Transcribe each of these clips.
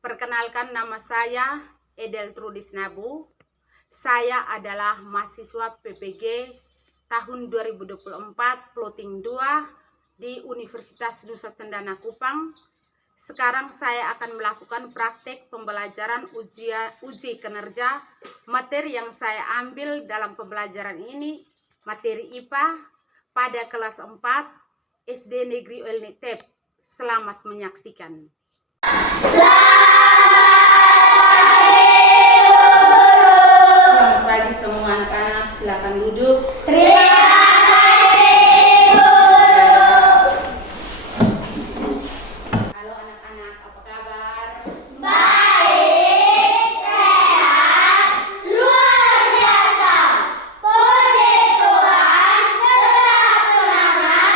Perkenalkan, nama saya Edel Trudis Nabu. Saya adalah mahasiswa PPG tahun 2024 Ploting 2 di Universitas Nusa Cendana Kupang. Sekarang saya akan melakukan praktek pembelajaran uji kinerja. Materi yang saya ambil dalam pembelajaran ini materi IPA pada kelas 4 SD Negeri Elnitep. Selamat menyaksikan. Selamat pagi semua anak-anak, silakan duduk. Terima kasih, Bu. Halo anak-anak, apa kabar? Baik, sehat, luar biasa. Puji Tuhan, tetap semangat.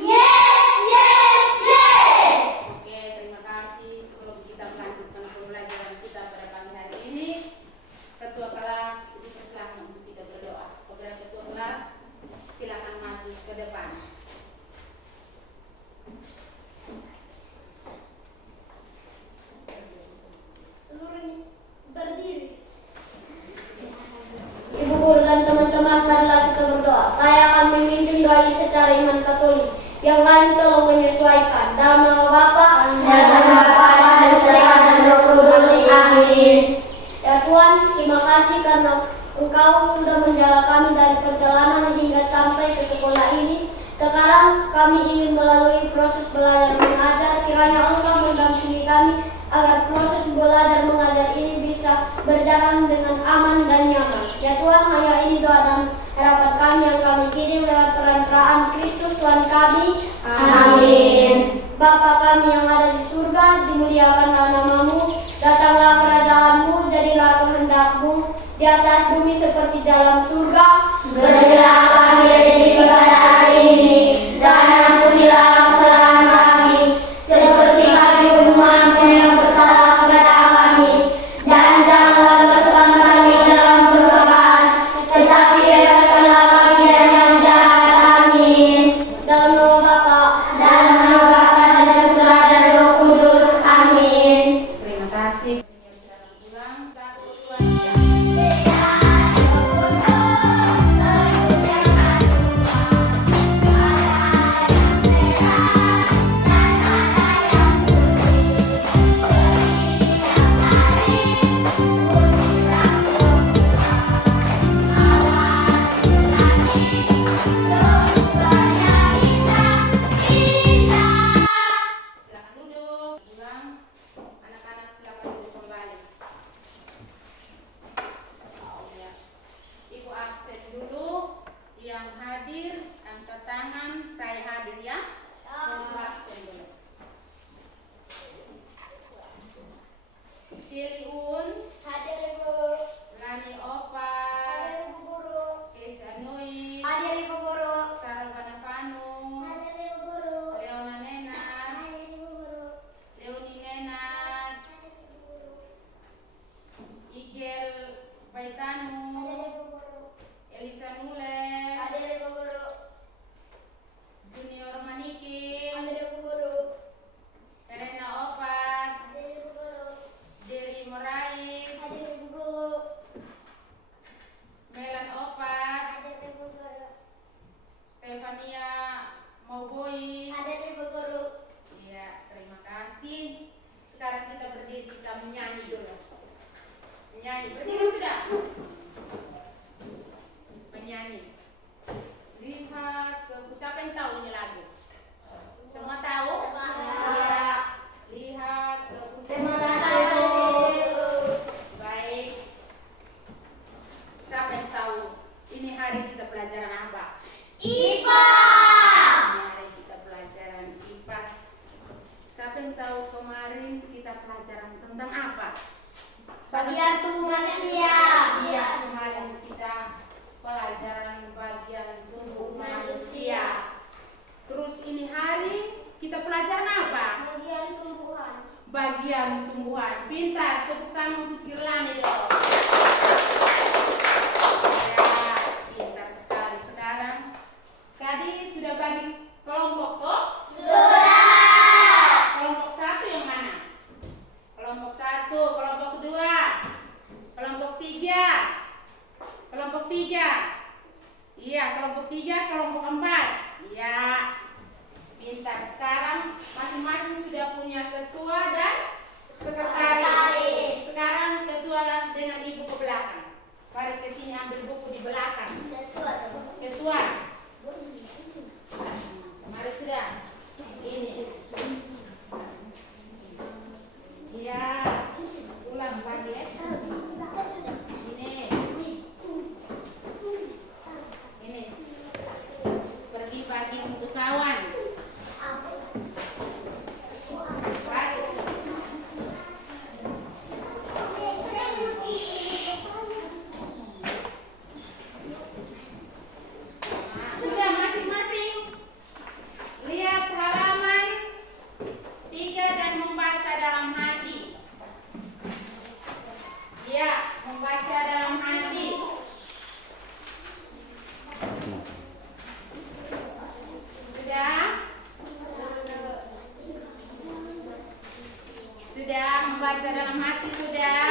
Yes, yes, yes. Oke, terima kasih. Sebelum kita melanjutkan pembelajaran kita pada pagi hari ini, Ketua kelas dipersilakan untuk kita berdoa. Kepada Ketua kelas, silakan maju ke depan. Berdiri. Ibu guru dan teman-teman, marilah kita berdoa. Saya akan memimpin doa ini secara iman Katolik. Yang lain tolong menyesuaikan. Dalam nama Bapa dan dan Putra dan Roh Kudus. Amin. Ya Tuhan, terima kasih karena Engkau sudah menjaga kami dari perjalanan hingga sampai ke sekolah ini. Sekarang kami ingin melalui proses belajar mengajar. Kiranya Engkau mendampingi kami agar proses belajar mengajar ini bisa berjalan dengan aman dan nyaman. Ya Tuhan, hanya ini doa dan harapan kami yang kami kirim lewat perantaraan Kristus Tuhan kami. Amin. Bapa kami yang ada di surga, dimuliakanlah nama-Mu. Datanglah kerajaan-Mu, jadilah kehendak-Mu di atas bumi seperti dalam surga. Berilah kami rezeki pada hari ini, dan ampunilah kesalahan kami, seperti kami pun mengampuni yang bersalah kepada kami. Dan janganlah masukkan kami ke dalam pencobaan, tetapi bebaskanlah kami dari yang jahat. Amin. Dalam nama Bapa dan dan Putra dan Roh Kudus. Amin. Terima kasih. Ulang, 1, 2, 3. Silakan duduk. Ulang. Anak-anak silakan duduk kembali. Ya. Ibu absen dulu. Yang hadir angkat tangan. Saya hadir ya. Ibu absen dulu. Kiliun, Hadir Ibu. Lani Opa, Hadir Ibu Guru. Esanui, Hadir Ibu Guru. Sarvana Panu, Hadir Ibu Guru. Leona Nena, Hadir Ibu Guru. Leoni Nenat, Hadir Ibu Guru. Igel Baitanu, Hadir Ibu Guru. Elisa Nule, Hadir Ibu Guru. Junior Maniki, Hadir Ibu Guru. Elena Opat, Hadir Ibu Guru. Deri Morais, Hadir Ibu Guru. Melan Opat, Hadir Ibu Guru. Stefania Mauboi. Hadir Ibu Guru. Iya, terima kasih. Sekarang kita berdiri, kita menyanyi dulu. Menyanyi, berdiri sudah. Menyanyi. Lihat ke, siapa yang tahu ini lagu? Semua tahu? Iya. Lihat ke, Terima kasih. baik. Siapa yang tahu ini hari kita pelajaran apa? IPA. Mari kita pelajaran IPAS. Siapa yang tahu kemarin kita pelajaran tentang apa? Bagian tubuh manusia. Iya, kemarin kita pelajaran bagian tubuh manusia. Terus ini hari kita pelajaran apa? Bagian tumbuhan. Bagian tumbuhan. Pintar, tepuk tangan untuk Kirlani dong. Ya, pintar sekali. Sekarang tadi sudah bagi kelompok toh? Sudah. Kelompok 1 yang mana? Kelompok 1 Iya, kelompok 3, kelompok 4. Iya. Pintar. Sekarang masing-masing sudah punya ketua dan sekretaris. Sekarang ketua dengan ibu ke belakang. Mari ke sini ambil buku di belakang. Ketua. Mari sudah. Ini. Iya. Ulang lagi ya. Ini. Pergi bagi untuk kawan. Bagi. Sudah masing-masing lihat halaman 3 dan membaca dalam hati. Ya, membaca dalam hati. Sudah? Sudah membaca dalam hati sudah?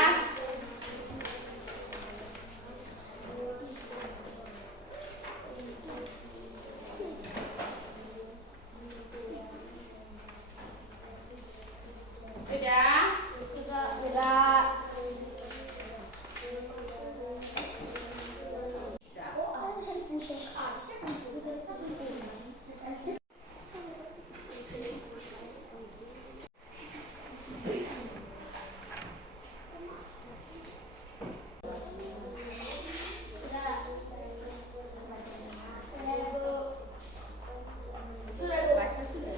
Sudah? Baca sudah.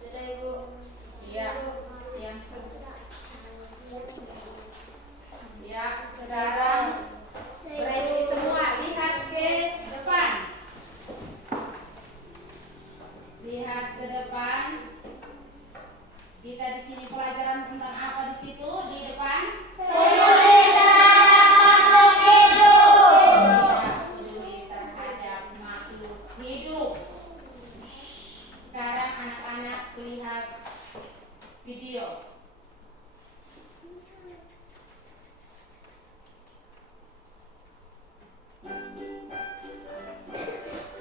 Sudah Ibu. Ya, yang ya, sekarang berhenti semua, lihat ke depan. Lihat ke depan. Kita di sini pelajaran tentang apa di situ di depan? Peduli terhadap makhluk hidup. Sekarang anak-anak lihat video.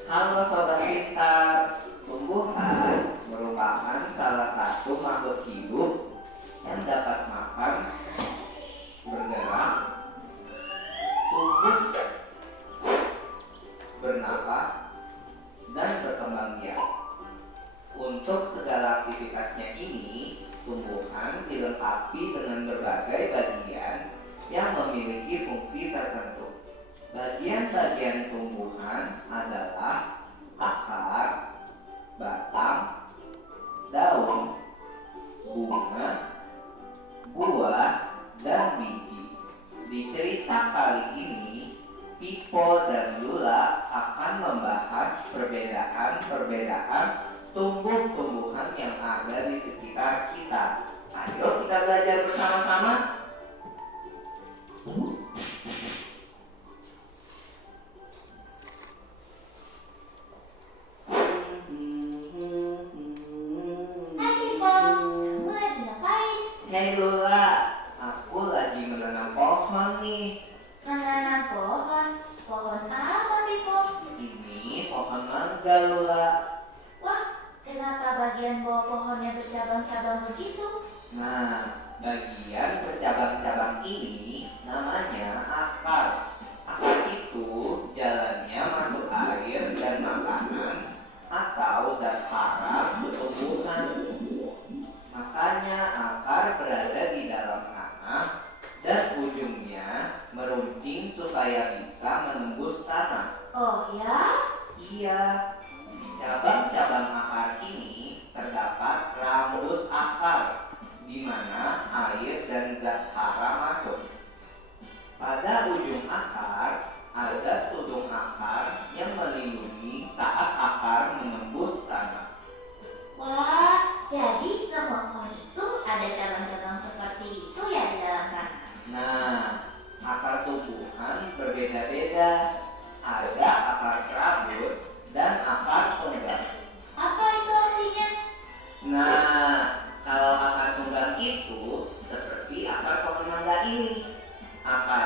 Halo sobat pintar, tumbuhan merupakan salah satu makhluk hidup yang dapat makan, bergerak, tumbuh, bernapas, dan berkembang biak. Untuk segala aktivitasnya ini, tumbuhan dilengkapi dengan berbagai bagian yang memiliki fungsi tertentu. Bagian-bagian tumbuhan adalah akar, batang, daun, bunga, buah, dan biji. Di cerita kali ini, Pipo dan Lula akan membahas perbedaan-perbedaan tumbuh-tumbuhan yang ada di sekitar kita. Ayo kita belajar bersama-sama. Hei Lula, aku lagi menanam pohon nih. Menanam pohon? Pohon apa, Pipo? Ini pohon mangga Lula. Wah, kenapa bagian bawah pohonnya bercabang-cabang begitu? Nah, bagian bercabang-cabang ini namanya akar. Akar itu jalannya masuk air dan makanan atau zat hara tumbuhan. Makanya akar berada di dalam tanah dan ujungnya meruncing supaya bisa menembus tanah. Oh ya? Iya, di cabang-cabang akar ini terdapat rambut akar, di mana air dan zat hara masuk. Pada ujung akar ada tudung akar yang melindungi saat akar menembus tanah. Wah, jadi semua pohon itu ada cabang-cabang seperti itu ya di dalam tanah? Nah, akar tumbuhan berbeda-beda. Ada akar serabut dan akar tunggal. Apa itu artinya? Nah, kalau akar tunggal itu seperti akar pohon mangga ini. Akar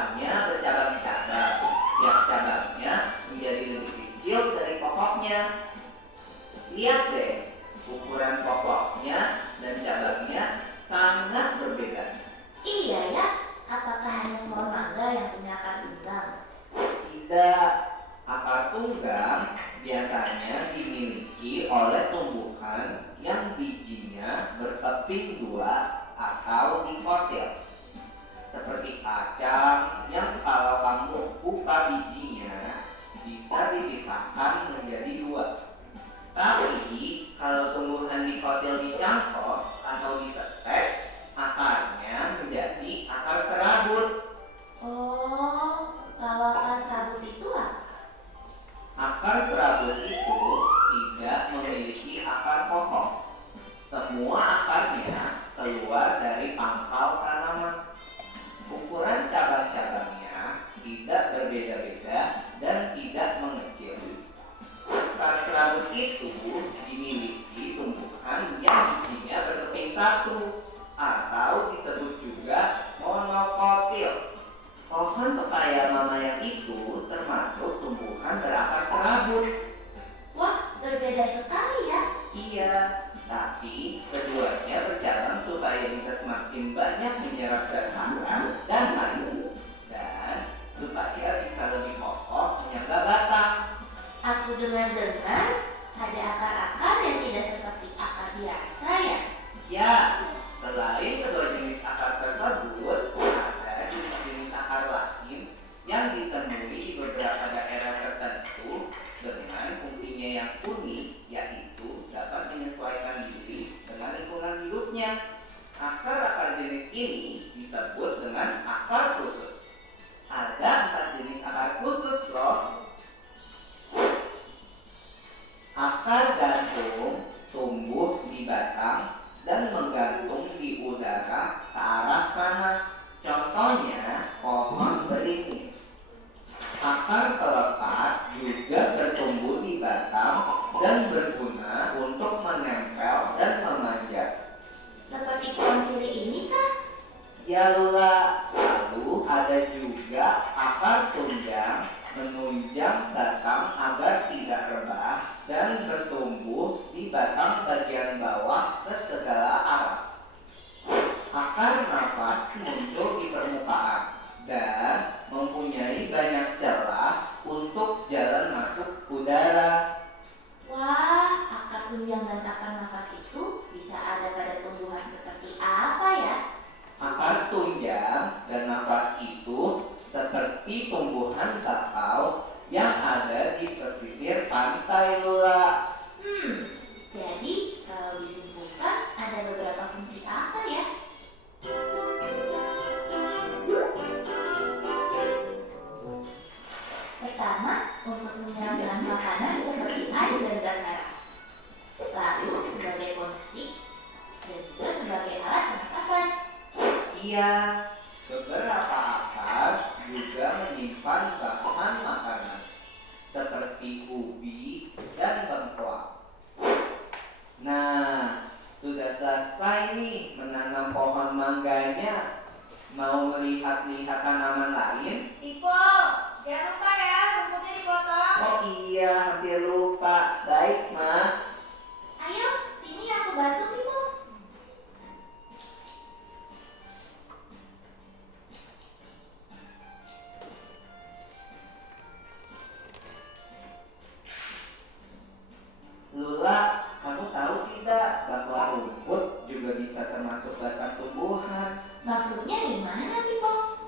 Pohon pepaya mamaya itu termasuk tumbuhan berakar serabut. Wah, berbeda sekali ya. Iya, tapi keduanya berjalan supaya bisa semakin banyak menyerap zat hara dan madu, dan supaya bisa lebih kokoh menyangga batang. Aku dengar-dengar ada akar-akar yang tidak seperti akar biasa ya. Ya, selain kedua jenis akar tersebut, ada jenis-jenis akar lain yang ditemui di beberapa daerah tertentu dengan fungsinya yang unik, yaitu dapat menyesuaikan diri dengan lingkungan hidupnya. Akar-akar jenis ini disebut dengan akar khusus. Ada 4 jenis akar khusus loh. Akar gantung tumbuh di batang dan menggantung di udara ke arah kanan. Contohnya pohon beringin. Akar pelekat juga bertumbuh di batang dan berguna untuk menempel dan memanjat. Seperti pohon sirih ini kan? Ya Lula, lalu ada juga akar tunjang menunjang batang agar tidak rebah dan bertumbuh di batang bagian bawah ke segala arah. Akar nafas muncul di permukaan dan mempunyai banyak celah untuk jalan masuk udara. Wah, akar tunjang dan akar nafas itu bisa ada pada tumbuhan seperti apa ya? Akar tunjang dan nafas itu seperti tumbuhan bakau yang ada di pesisir pantai Lula. Jadi kalau disimpulkan ada beberapa fungsi akar ya? Pertama, untuk menyerap bahan makanan seperti air dan zat hara. Lalu sebagai fondasi dan juga sebagai alat pernapasan. Iya, beberapa akar juga menyimpan bahan makanan seperti ubi dan bengkoang. Nah, sudah selesai nih menanam pohon mangganya. Mau melihat-lihat tanaman lain? Ipo, jangan lupa ya rumputnya dipotong. Oh iya, hampir lupa. Baik, Ma. Ayo, sini aku bantu Ipo. Lula, kamu tahu tidak bahwa rumput juga bisa termasuk batang tumbuhan? Maksudnya gimana Ipo?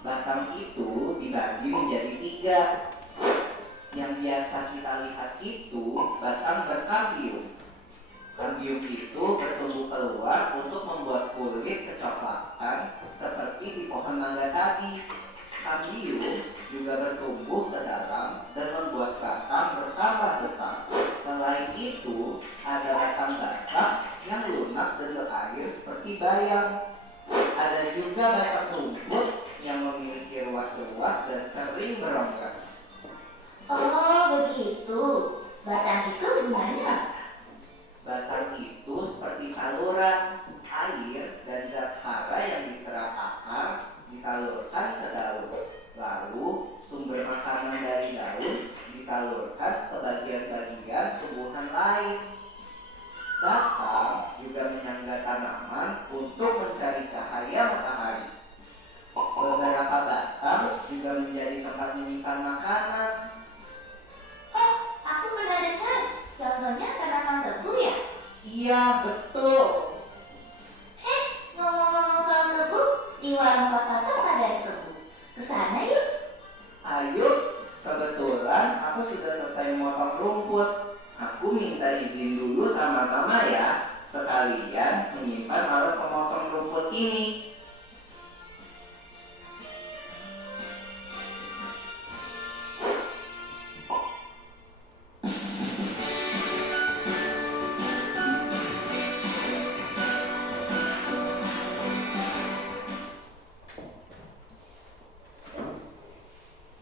Batang itu dibagi menjadi 3. Yang biasa kita lihat itu batang berkambium. Kambium itu bertumbuh keluar untuk membuat kulit kecoklatan seperti di pohon mangga tadi. Kambium juga bertumbuh ke dalam dan membuat batang bertambah besar. Selain itu, ada batang-batang yang lunak dan berair seperti bayam. Ada juga batang rumput yang memiliki ruas-ruas dan sering berongga. Oh begitu. Batang itu gunanya apa? Batang itu seperti saluran air dan zat hara yang diserap akar disalurkan ke daun. Lalu sumber makanan dari daun disalurkan ke bagian-bagian tumbuhan lain. Batang juga menyangga tanaman untuk mencari cahaya matahari. Beberapa batang juga menjadi tempat menyimpan makanan. Oh, aku pernah dengar. Contohnya tanaman tebu ya? Iya, betul. Ngomong-ngomong soal tebu, di warung Papa tuh ada tebu. Kesana yuk. Ayo, kebetulan aku sudah selesai memotong rumput. Aku minta izin dulu sama Mama ya, sekalian menyimpan alat pemotong rumput ini.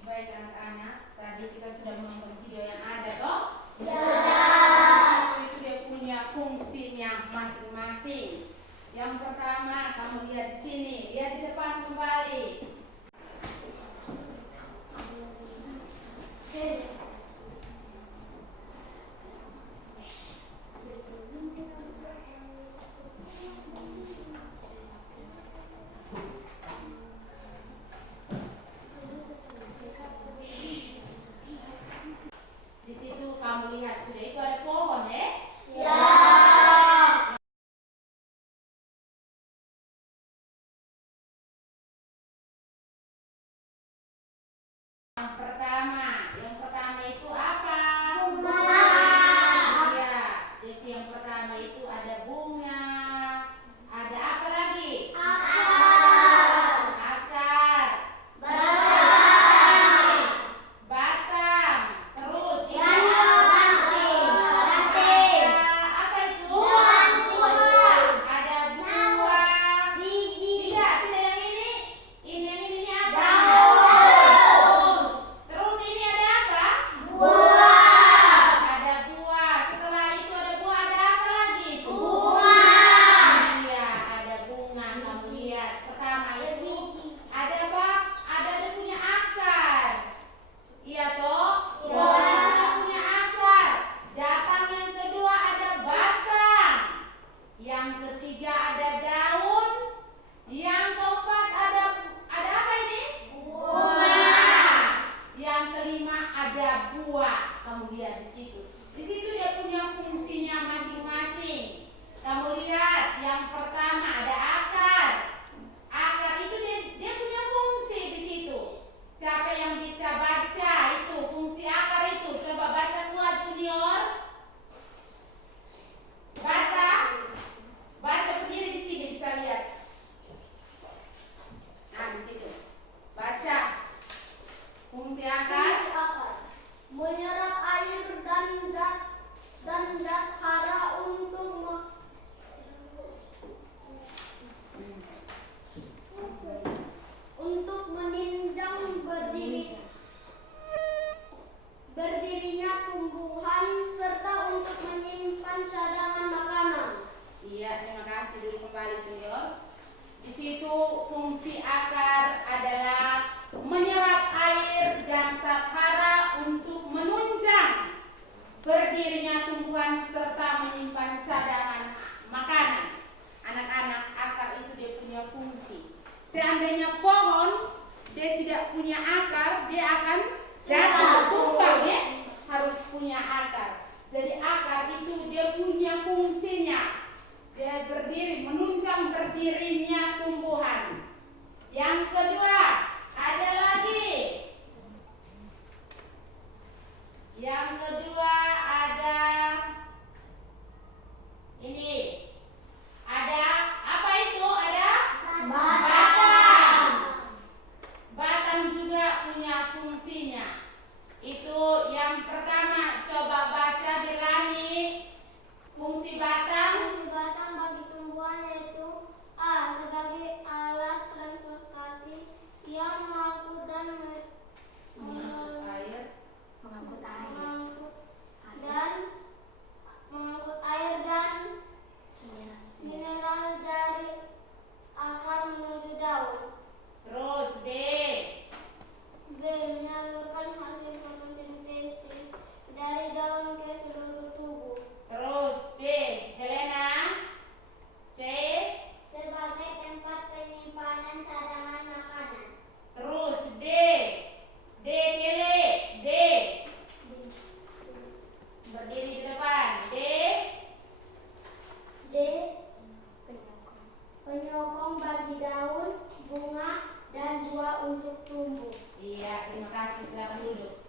Baik anak-anak, tadi kita sudah menonton video yang ada toh? Sudah punya fungsinya masing-masing. Yang pertama kamu lihat di sini. Yang pertama itu apa? Bunga. Iya, jadi yang pertama itu ada bunga. Ada apa lagi? Akar. Batang. Terus ini apa itu? Ada buah. Tidak yang ini. Ini apa? Daun. Terus ini ada apa? Ada buah. Setelah itu ada buah, ada apa lagi? Iya, ada bunga. Kamu lihat. Pertama itu ada apa? Ada dia punya akar. Iya toh? Pohon itu punya akar. Datang yang kedua ada batang. Yang ketiga ada daun. Yang keempat ada apa ini? Yang kelima ada buah. Kamu lihat di situ. Di situ dia punya fungsinya masing-masing. Kamu lihat yang pertama ada akar. Akar itu dia punya fungsi di situ. Siapa yang bisa baca itu fungsi akar itu? Coba baca kuat junior. Baca berdiri di sini bisa lihat. Nah di situ. Baca fungsi akar. Menyerap air dan zat hara untuk menunjang berdirinya tumbuhan serta untuk menyimpan cadangan makanan. Iya, terima kasih dulu kembali junior. Di situ fungsi akar adalah menyerap air dan zat hara untuk menunjang berdirinya tumbuhan serta menyimpan cadangan makanan. Anak-anak, akar itu dia punya fungsi. Seandainya pohon dia tidak punya akar, dia akan jatuh tumbang ya. Harus punya akar. Jadi akar itu dia punya fungsinya. Dia berdiri, menunjang berdirinya tumbuhan. Yang kedua, ada lagi. Yang kedua ada ini. Ada apa itu? Ada batang. Batang juga punya fungsinya. Itu yang pertama, coba baca di langit. Fungsi batang. Fungsi batang bagi tumbuhan yaitu A. Sebagai alat transportasi yang mengangkut air dan mineral dari akar menuju daun. Terus B. B. Menyalurkan hasil fotosintesis dari daun ke seluruh tubuh. Terus C. Helena. C. Sebagai tempat penyimpanan cadangan makanan. Terus D. D pilih. D. Berdiri di depan. D. D. Penyokong bagi daun, bunga, dan buah untuk tumbuh. Iya, terima kasih. Silakan duduk.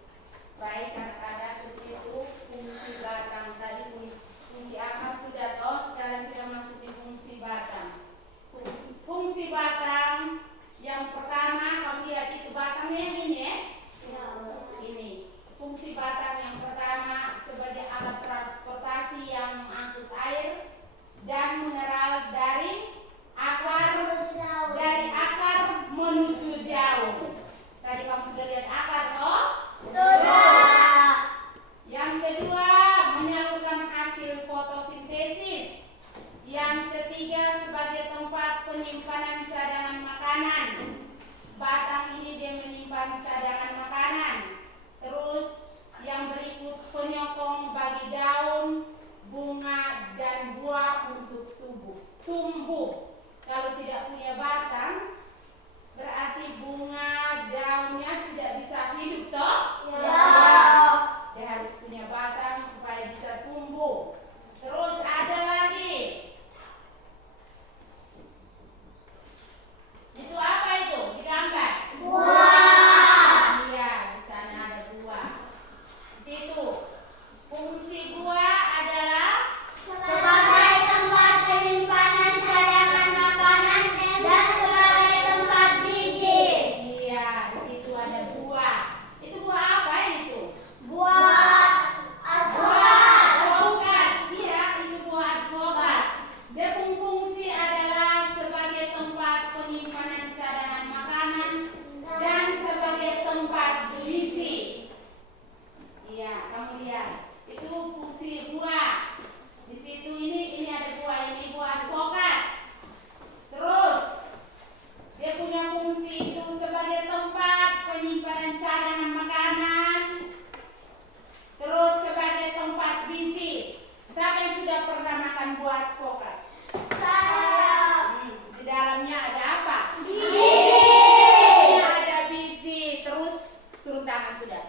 Baik, anak-anak, di situ fungsi batang tadi, fungsi akar sudah toh. Sekarang kita masuk di fungsi batang. Fungsi batang yang pertama, kamu lihat itu batangnya yang ini ya. Ini fungsi batang yang pertama sebagai alat transportasi yang mengangkut air dan mineral dari akar menuju daun. Tadi kamu sudah lihat akar toh? Sudah. Yang kedua, menyalurkan hasil fotosintesis. Yang ketiga, sebagai tempat penyimpanan cadangan makanan. Batang ini dia menyimpan cadangan makanan. Terus yang berikut, penyokong bagi daun, bunga, dan buah untuk tumbuh. Kalau tidak punya batang, berarti bunga, daunnya tidak bisa hidup toh? Ya. Dia harus punya batang supaya bisa tumbuh. Terus ada lagi. Itu apa itu? Digambar. Buah. tangan sudah.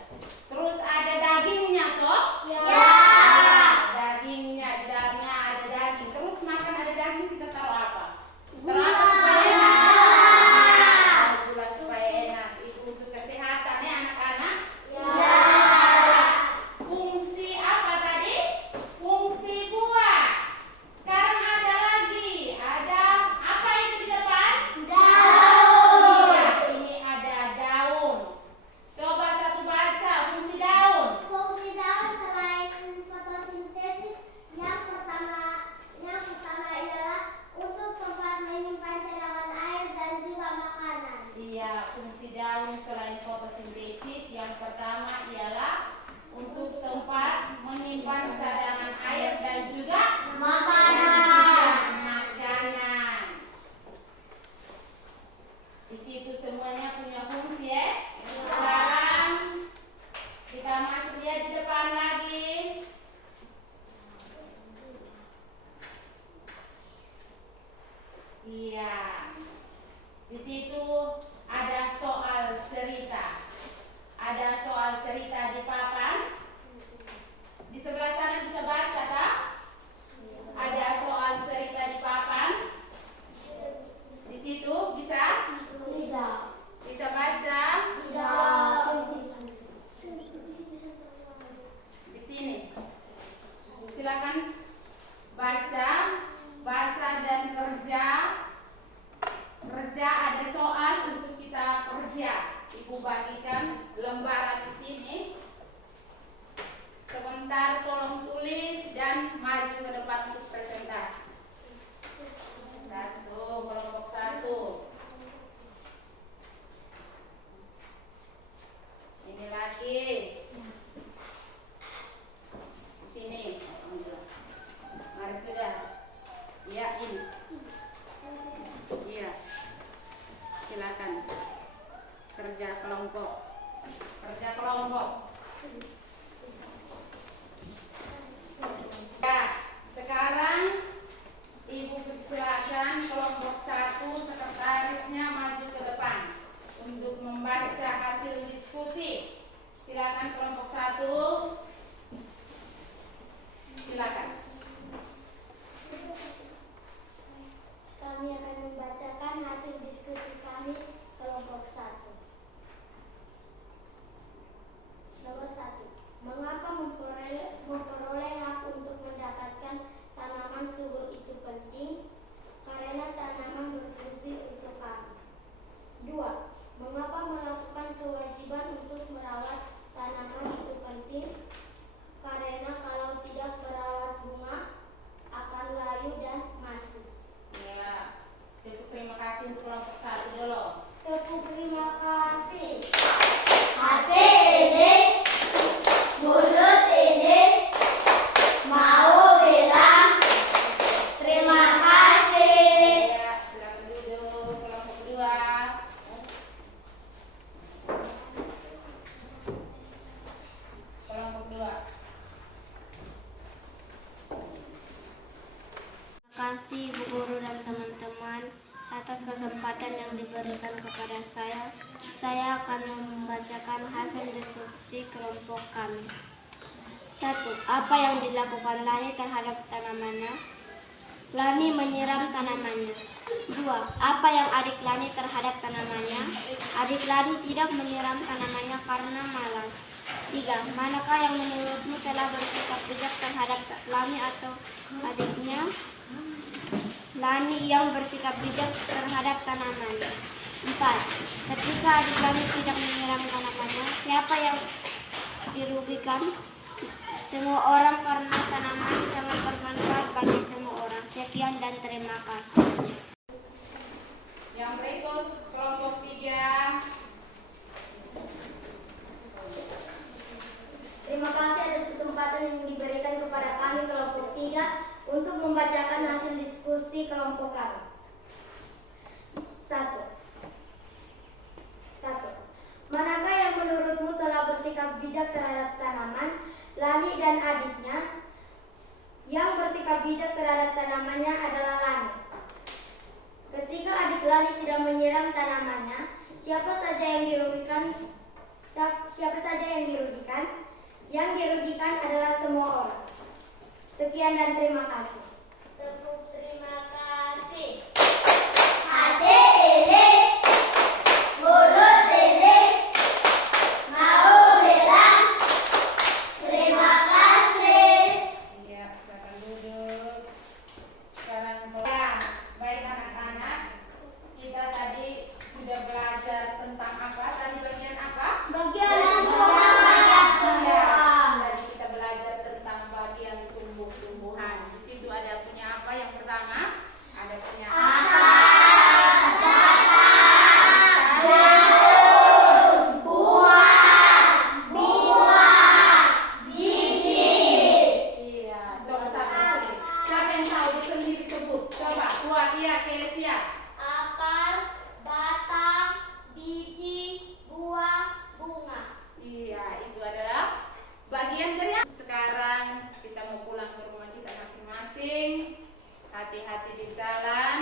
Terus ada dagingnya toh? Ya. Dagingnya, di dalamnya ada daging. Terus makan ada daging kita taruh apa? Taruh Gula. apa supaya enak? Gula supaya enak. Itu untuk kesehatan ya anak-anak. Ya. Fungsi apa tadi? Fungsi buah. Sekarang ada lagi. Ada apa itu di depan? Daun. Iya, ini ada daun. Coba satu baca fungsi daun. Fungsi daun selain fotosintesis yang pertama ialah untuk tempat menyimpan cadangan air dan juga makanan. Iya, fungsi daun selain fotosintesis yang pertama ialah untuk tempat menyimpan cadangan air dan juga Makanan. makanan. Di situ semuanya punya fungsi ya. Sekarang kita masuk lihat di depan lagi. Iya. Di situ ada soal cerita. Ada soal cerita di papan. Di sebelah sana bisa baca tak? Ada soal cerita di papan. Di situ bisa? Tidak. Bisa baca? Tidak. Di sini. Silakan baca, baca dan kerja. Kerja ada soal untuk kita kerja. Ibu bagikan lembaran di sini. Sebentar tolong tulis dan maju ke depan untuk presentasi. Kelompok satu. Ini lagi. Di sini. Mari sudah. Ya ini. Iya. Silakan. Kerja kelompok. Kerja kelompok. Ya, sekarang Ibu silakan kelompok 1 sekretarisnya maju ke depan untuk membaca hasil diskusi. Silakan kelompok 1. Silakan. Kami akan membacakan hasil diskusi kami kelompok 1. Nomor 1. Mengapa memperoleh hak untuk mendapatkan tanaman subur itu penting? Karena tanaman berfungsi untuk kami. 2. Mengapa melakukan kewajiban untuk merawat tanaman itu penting? Karena kalau tidak merawat bunga akan layu dan mati. Ya. Terima kasih untuk kelompok 1 dulu. Tepuk terima kasih. Hati ini, mulut ini mau bilang terima kasih. Ya, silakan duduk kelompok 2. Kelompok 2. Terima kasih Bu Guru dan teman-teman atas kesempatan yang diberikan kepada saya. Saya akan membacakan hasil diskusi kelompok kami. 1. Apa yang dilakukan Lani terhadap tanamannya? Lani menyiram tanamannya. 2. Apa yang adik Lani terhadap tanamannya? Adik Lani tidak menyiram tanamannya karena malas. 3. Manakah yang menurutmu telah bersikap bijak terhadap Lani atau adiknya? Lani yang bersikap bijak terhadap tanamannya. 4. Ketika adik Lani tidak menyiram tanamannya, siapa yang dirugikan? Semua orang, karena tanaman sangat bermanfaat bagi semua orang. Sekian dan terima kasih. Yang berikut kelompok 3. Terima kasih atas kesempatan yang diberikan kepada kami kelompok 3 untuk membacakan hasil diskusi kelompok kami. 1. Manakah yang menurutmu telah bersikap bijak terhadap tanaman? Lani dan adiknya. Yang bersikap bijak terhadap tanamannya adalah Lani. Ketika adik Lani tidak menyiram tanamannya, siapa saja yang dirugikan? Siapa saja Yang dirugikan adalah semua orang. Sekian dan terima kasih. Tepuk terima kasih. Hati ini, mulut ini, mau bilang terima kasih. Iya, silakan duduk. Sekarang baik anak-anak, kita tadi sudah belajar tentang apa? Tadi bagian apa? Bagian Iya, tadi kita belajar tentang bagian tumbuh-tumbuhan. Di situ ada punya apa? Yang pertama, ada punya Iya, coba siapa yang sendiri? Siapa yang tahu dia sendiri sebut? Coba, buat dia, Kelesia. Akar, batang, biji, buah, bunga. Iya, itu adalah bagian dari yang sekarang kita mau pulang ke rumah kita masing-masing. Hati-hati di jalan.